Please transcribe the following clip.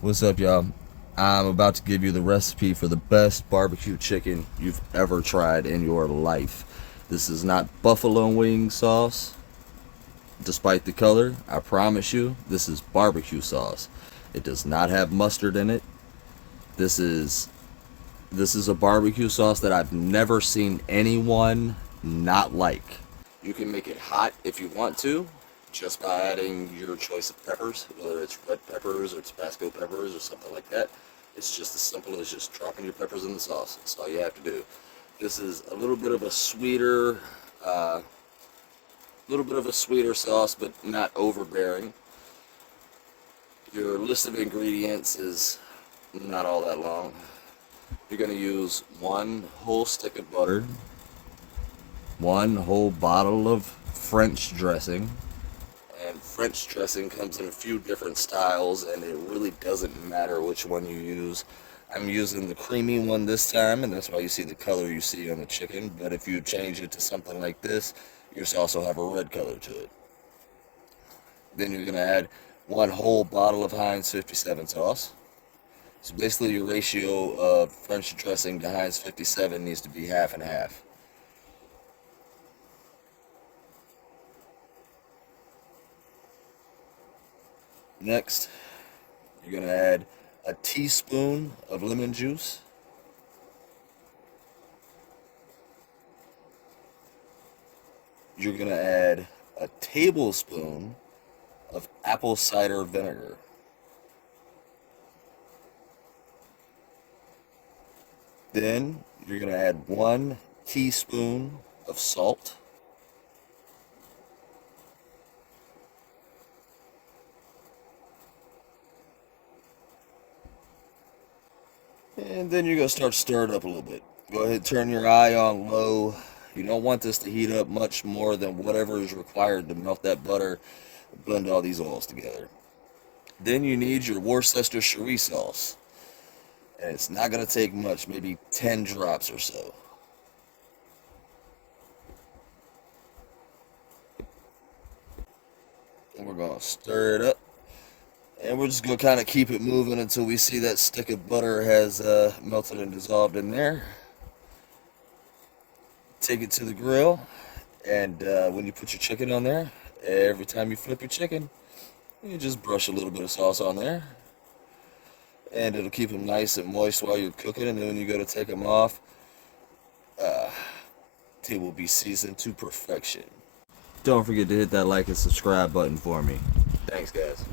What's up, y'all? I'm about to give you the recipe for the best barbecue chicken you've ever tried in your life. This is not buffalo wing sauce, despite the color. I promise you, this is barbecue sauce. It does not have mustard in it. This is this is a barbecue sauce that I've never seen anyone not like. You can make it hot if you want to, just by adding your choice of peppers, whether it's red peppers or Tabasco peppers or something like that. It's just as simple as just dropping your peppers in the sauce. That's all you have to do. This is a uh, little bit of a sweeter sauce, but not overbearing. Your list of ingredients is not all that long. You're going to use one whole stick of butter, one whole bottle of French dressing, and French dressing comes in a few different styles, and it really doesn't matter which one you use. I'm using the creamy one this time, and that's why you see the color you see on the chicken. But if you change it to something like this, you also have a red color to it. Then you're going to add one whole bottle of Heinz 57 sauce. So basically your ratio of French dressing to Heinz 57 needs to be half and half. Next, you're going to add a teaspoon of lemon juice. You're going to add a tablespoon of apple cider vinegar. Then you're going to add 1 teaspoon of salt. And then you're going to start stirring up a little bit. Go ahead, turn your eye on low. You don't want this to heat up much more than whatever is required to melt that butter, blend all these oils together. Then you need your Worcestershire sauce. And it's not going to take much, maybe 10 drops or so. And we're going to stir it up. And we're just going to kind of keep it moving until we see that stick of butter has melted and dissolved in there. Take it to the grill, and when you put your chicken on there, every time you flip your chicken, you just brush a little bit of sauce on there. And it'll keep them nice and moist while you're cooking, and then when you go to take them off, they will be seasoned to perfection. Don't forget to hit that like and subscribe button for me. Thanks, guys.